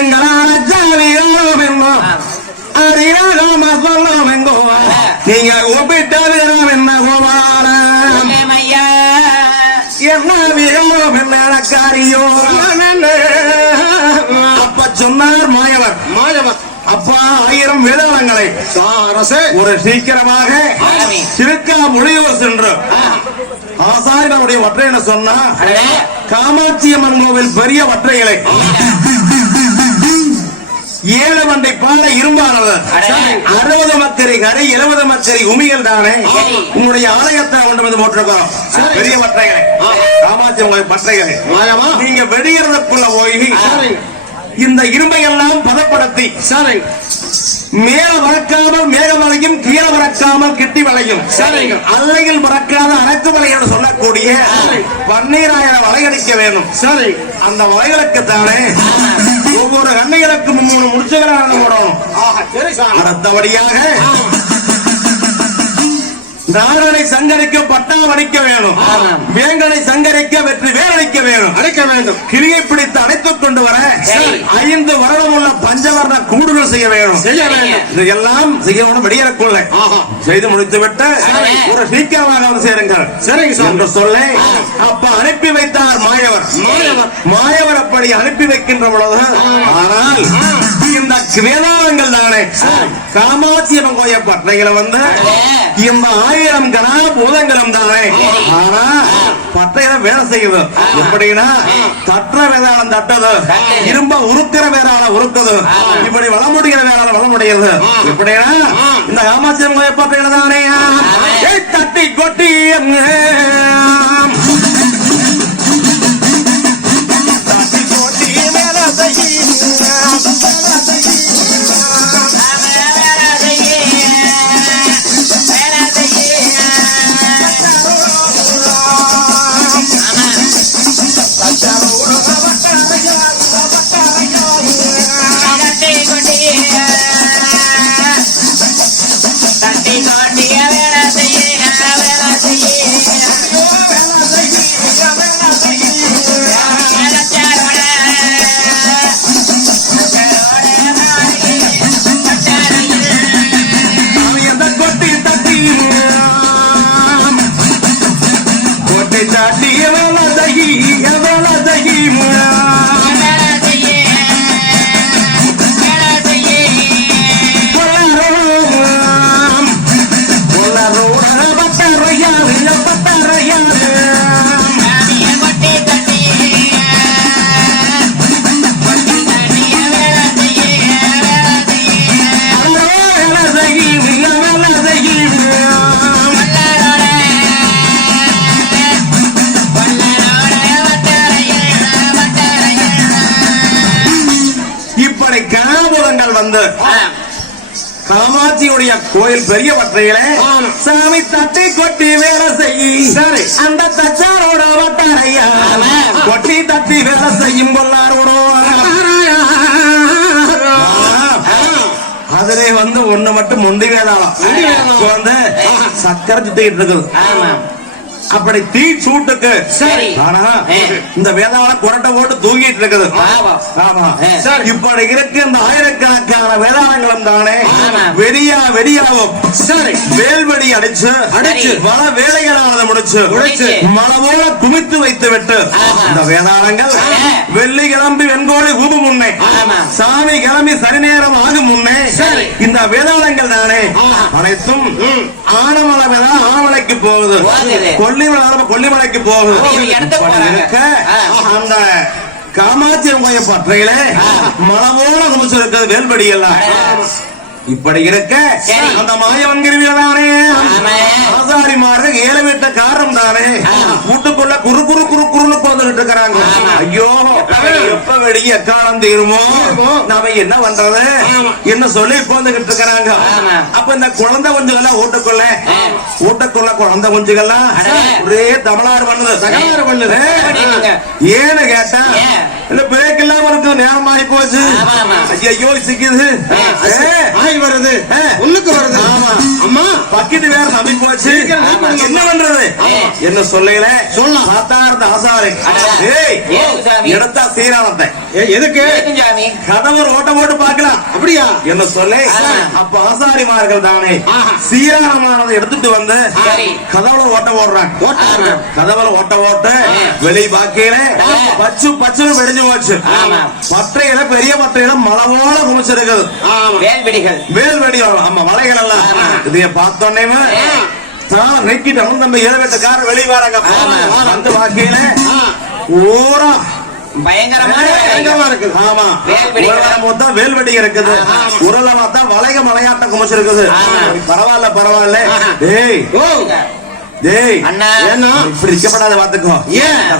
எங்களால ஜாவியோம் என்னும் அறியாம சொல்லும் எங்கோ நீங்க ஒப்பிட்டது என்ன கோபாலம் என்ன வீரம் என்ன காரியோ அப்ப சொன்னார் மாயவர் அப்பா 1000 வேதாளங்களை ஒரு சீக்கிரமாக திருக்கா மொழியூர் சென்று ஆசாரியனுடைய வற்றை என்ன சொன்னா காமாட்சி அம்மன் கோவில் பெரிய வற்றைகளை 7 வண்டை பால இரும்பானது 60 மக்கரை கரை 70 மக்கரை உமிகள் தானே உன்னுடைய ஆலயத்தை கொண்டு வந்து போட்டிருக்கிறோம் பெரிய வற்றைகளை காமாட்சி அம்மன் பற்றைகளை நீங்க வெளியேறதுக்குள்ள போய் இந்த இரும்பை எல்லாம் பதப்படுத்தி மேல மறக்காமல் மேகமலையும் கீழே மறக்காமல் கிட்டி வளையும் அல்லையில் மறக்காத அரக்கு வலை என்று சொல்லக்கூடிய 12000 வலையடிக்க வேண்டும் அந்த வலைகளுக்கு தானே ஒவ்வொரு கண்ணைகளுக்கு 3 முடிச்சுகளான போடணும் அடுத்தபடியாக நாரணனை சங்கரிக்க பட்டாம் அடிக்க வேணும் வேங்கனை சங்கரிக்க வெற்றி வேலடிக்க வேண்டும் கிரியை பிடித்து அழைத்துக் கொண்டு வர 5 வருடம் உள்ள பஞ்சவர்ண கூடுதல் செய்ய வேண்டும் இதெல்லாம் செய்யணும் வெளியேறக்குள்ள செய்து முடித்து விட்டு ஒரு சீக்கிரமாக வந்து சேருங்கள் என்று சொல்ல அப்ப அனுப்பி வைத்தார் மாயவர் அப்படி அனுப்பி வைக்கின்ற பொழுது ஆனால் இந்த வேதாளங்கள் தானே காமாட்சி அம்மன் கோயில் பற்றைகளை வந்து இந்த 1000 கணா பூதங்களும் தானே ஆனா பட்டையில வேலை செய்யுது எப்படின்னா தற்ற வேதாளம் தட்டது இரும்ப உருக்கிற வேதாளம் உருக்குது இப்படி வளமுடிகிற வேதாளம் வளமுடையது எப்படின்னா இந்த காமாட்சி அம்மன் கோயில் பட்டையில தானே தட்டி கொட்டி காமாட்சியுடைய கோயில் பெரிய வற்றையிலே சாமி தட்டி கொட்டி வேலை செய்ய அந்த தச்சாரோட வட்டாரையா கொட்டி தட்டி வேலை செய்யும் பொல்லாரோட அதிலே வந்து ஒண்ணு மட்டும் முண்டி வேதாளம் வந்து சக்கரை சுத்திக்கிட்டு இருக்குது அப்படி தீ சூட்டுக்கு ஆனா இந்த வேதாளம் குரட்டை போட்டு தூங்கிட்டு இருக்குது இப்படி இருக்கு இந்த 1000கணக்கான வேதாளங்களும் தானே வெடியாவும் வேல்வெடி அடிச்சு பல வேலைகளானதை முடிச்சு மழை போல குமித்து வைத்து விட்டு இந்த வேதாளங்கள் வெள்ளி கிளம்பி வெண்கோழி ஊபு முன்னே சாமி கிளம்பி சரி நேரம் ஆகும் முன்னே இந்த வேதாளங்கள் தானே அனைத்தும் ஆனமலை வேதா ஆனமலைக்கு போகுது கொல்லிமலைக்கு போகுது அந்த காமாட்சி கோயில் பற்றையில மழை போல குமிச்சிருக்கிறது வேல்படி எல்லாம் இப்படி இருக்க அந்த மாயவன் கிருவியதானே ஆசாரிமார்கள் 7 வீட்ட காரணம் தானே வீட்டுக்குள்ள குறு குறு குறு குறுன்னு வந்துட்டு இருக்கிறாங்க ஐயோ எப்ப வெடிய எக்காலம் தீருமோ நாம என்ன பண்றது என்ன சொல்லி போந்துகிட்டு இருக்கிறாங்க அப்ப இந்த குழந்தை குஞ்சுகள்லாம் வீட்டுக்குள்ள குழந்தை குஞ்சுகள்லாம் ஒரே தமிழ்நாடு பண்ணுது ஏன்னு கேட்டா இல்ல பிரேக் இல்லாம இருக்கு நேரம் ஆகி போச்சு ஐயோ சிக்குது வருது ஒண்ணுக்கு வருது அம்மா பக்கெட் வேற நம்பி போச்சு. என்ன பண்றது? என்ன சொல்லல பார்த்தா இருந்த ஆசாரி எடுத்தா சீரானத்தை எதுக்கு கதவு ஓட்ட போட்டு பாக்கலாம் அப்படியா என்ன சொல்லி அப்ப ஆசாரிமார்கள் தானே சீரானமானதை எடுத்துட்டு வந்து கதவுல ஓட்ட போடுறாங்க. கதவுல ஓட்ட போட்டு வெளி பாக்கையில பச்சு பச்சு வெடிஞ்சு போச்சு. பற்றையில பெரிய பற்றையில மலை போல குமிச்சிருக்குது. வேல்வெடிகள் ஆமா மலைகள் எல்லாம் இதைய பார்த்தோன்னே நெக்கிட்டு நம்ம ஏழு வெளியே வராங்க. வந்து பாக்கையில ஓரா பயங்கரமா இருக்குது. ஆமா மொத்தம் வேல்வெடி இருக்குது. உருள பார்த்தா வளைக மலையாட்டம் குமிச்சிருக்குது. பரவாயில்ல பரவாயில்ல. இப்படி இருக்கப்படாத பாத்துக்கோ.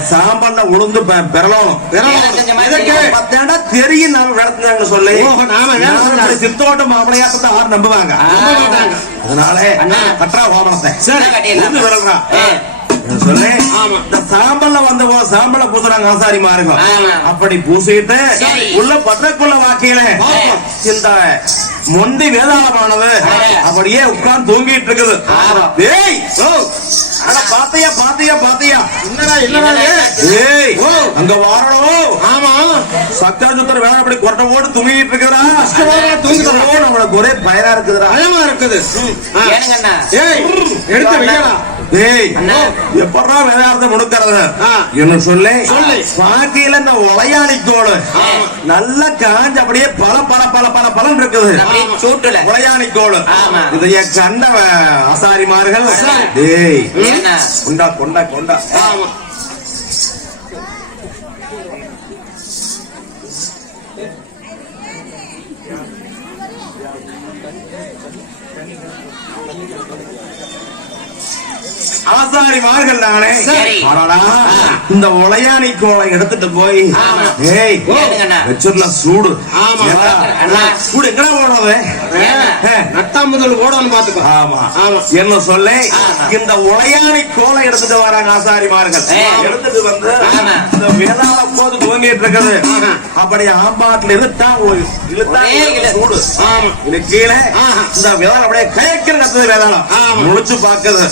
சாம்பார்ல உளுந்து பெறலாம் தெரியும் நாம விளக்குங்க சொல்லி சித்தோட்ட மாப்பிளையாட்டத்தை யாரும் நம்புவாங்க. அதனால கட்டா கோபனத்தை விரல்றான் சொல்லி சாம்பல்ல வந்து சாம்பல பூசுறாங்க ஆசாரி மாறுங்க. அப்படி பூசிட்டு உள்ள பட்டக்குள்ள வாக்கையில இந்த மொண்டி வேதாளமானது அப்படியே உட்கார்ந்து தூங்கிட்டு இருக்குது. பாத்தியா பாத்தியா பாத்தியா அங்க வாரணும். ஆமா சக்கர சுத்தர வேலை அப்படி கொட்டை போட்டு தூங்கிட்டு இருக்குறா. நம்மளுக்கு ஒரே பயரா இருக்குதுடா. பயமா இருக்குது. எடுத்து வைக்கலாம். எப்படா வேதாரத்தை முடுக்கிறது என்ன சொல்லி பாக்கையில இந்த உளையாணி தோடு நல்ல காஞ்ச அப்படியே பல பல பல பல பலன் இருக்குது. உளையாணி தோடு இதைய கண்ட ஆசாரிமார்கள் கொண்டா கொண்டா கொண்டா ஆசாரிமார்கள் தானே இந்த உளையாணி கோலை எடுத்துட்டு போய் சூடு சூடு எங்கடா போடுறது நட்டாம் முதல் ஓடணும் பாத்துக்கோ. ஆமா என்ன சொல்ல இந்த உளையாணி கோலை எடுத்துட்டு வராங்க ஆசாரிமார்கள். எடுத்துட்டு வந்து இந்த வேதாள போது தூங்கிட்டு இருக்குது. அப்படி ஆம்பாட்டுல இழுத்தா சூடு இது கீழே இந்த வேதாளம் அப்படியே கயக்கிற கத்துது. வேதாளம் முடிச்சு பாக்குது.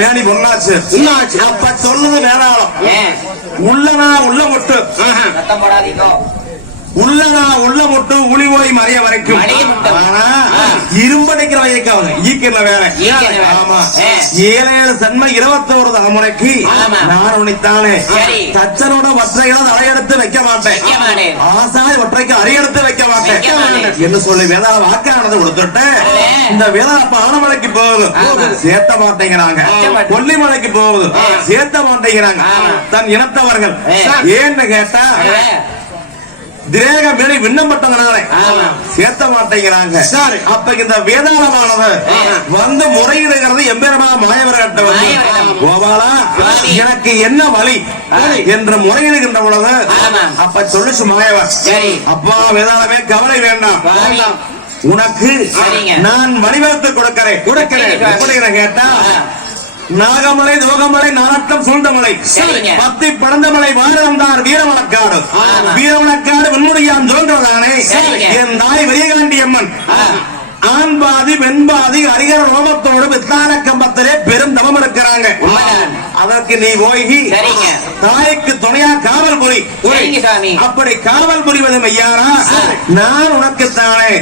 மேனி பொன்னாச்சு. அப்ப சொல்லுது வேதாளம் உள்ளனா உள்ள முட்டு உள்ளனா உள்ள முட்டு உளி போய் மறைய வரைக்கும். ஆனா இரும்படைக்கிற வயக்காவது ஈக்கிற வேலை. ஆமா 7 சன்ம 21 தலைமுறைக்கு நான் உனித்தானே தச்சனோட ஒற்றைகளை அறையெடுத்து வைக்க மாட்டேன். ஆசாரி ஒற்றைக்கு அறையெடுத்து வைக்க மாட்டேன் என்று சொல்லி வேதாள வாக்கானது கொடுத்துட்டு இந்த வேதாள ஆனமலைக்கு போகுது. சேர்த்த மாட்டேங்கிறாங்க. கொல்லிமலைக்கு போகுது. சேர்த்த மாட்டேங்கிறாங்க தன் இனத்தவர்கள். ஏன்னு கேட்டா திரேக மேலே விண்ணப்பட்டதுனால சேர்த்த மாட்டேங்கிறாங்க. அப்ப இந்த வேதாளமானது வந்து முறையிடுகிறது எம்பெருமா மாயவர்கிட்ட வந்து கோபாலா எனக்கு என்ன வழி என்று முறையிடுகின்ற பொழுது அப்ப சொல்லிச்சு மாயவர் அப்பா வேதாளமே கவலை வேண்டாம் உனக்கு நான் வழிவகுத்து கொடுக்கிறேன். கேட்டா நாகமலை தோகமலை நானட்டம் சூழ்ந்தமலை பத்தி படந்தமலை வாரந்தார் வீரமணக்காடு வீரமணக்காடு வெண்முடியான் தோன்றதானே என் தாய் வெறியகாண்டி அம்மன் ஆண்பாதி வெண்பாதி அரிகர ரோமத்தோடு வித்தான கம்பத்திலே பெரும் தவம் இருக்கிறாங்க. அதற்கு நீ போய் தாய்க்கு துணையா காவல் புரி. அப்படி காவல் புரிவது மையாரா நான் உனக்கு தானே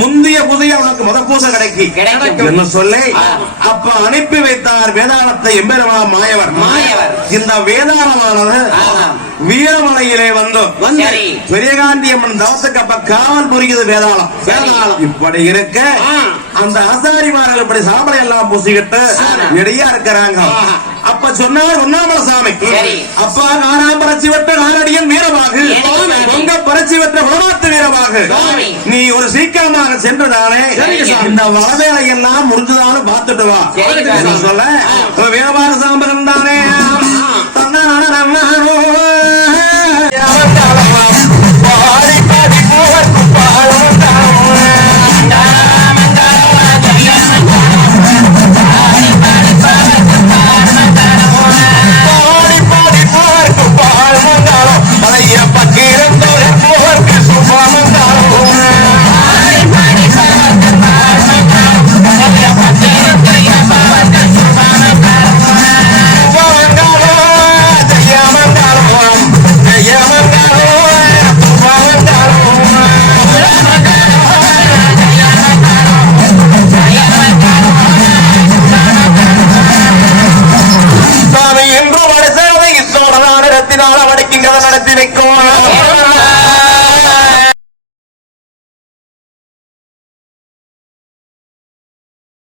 முந்தைய புதைய உனக்கு முத பூசை கிடைக்கும் என்ன சொல்லி அப்ப அனுப்பி வைத்தார் வேதாளத்தை எம்பெருமா மாயவர். இந்த வேதாளமானது வீரமலையிலே வந்து பெரியகாண்டி அம்மன் தவத்துக்கு அப்ப காவல் புரிகிறது வேதாளம். இப்படி இருக்க அந்த ஆசாரிமார்கள் இப்படி சாம்பலை எல்லாம் பூசிக்கிட்டு ரெடியா இருக்கிறாங்க. அப்ப சொன்னார் உண்ணாமல சாமி அப்பா காராம் பறச்சி விட்ட காரடியன் வீரமாக பொங்க பறச்சி விட்ட உணவாத்து வீரமாக நீ ஒரு சீக்கிரமாக சென்றுதானே இந்த வளவேலை எல்லாம் முடிஞ்சுதானு பார்த்துட்டு வா சொல்ல வியாபார சாம்பகம் தானே Bye. கதை நடத்தி வைக்கும்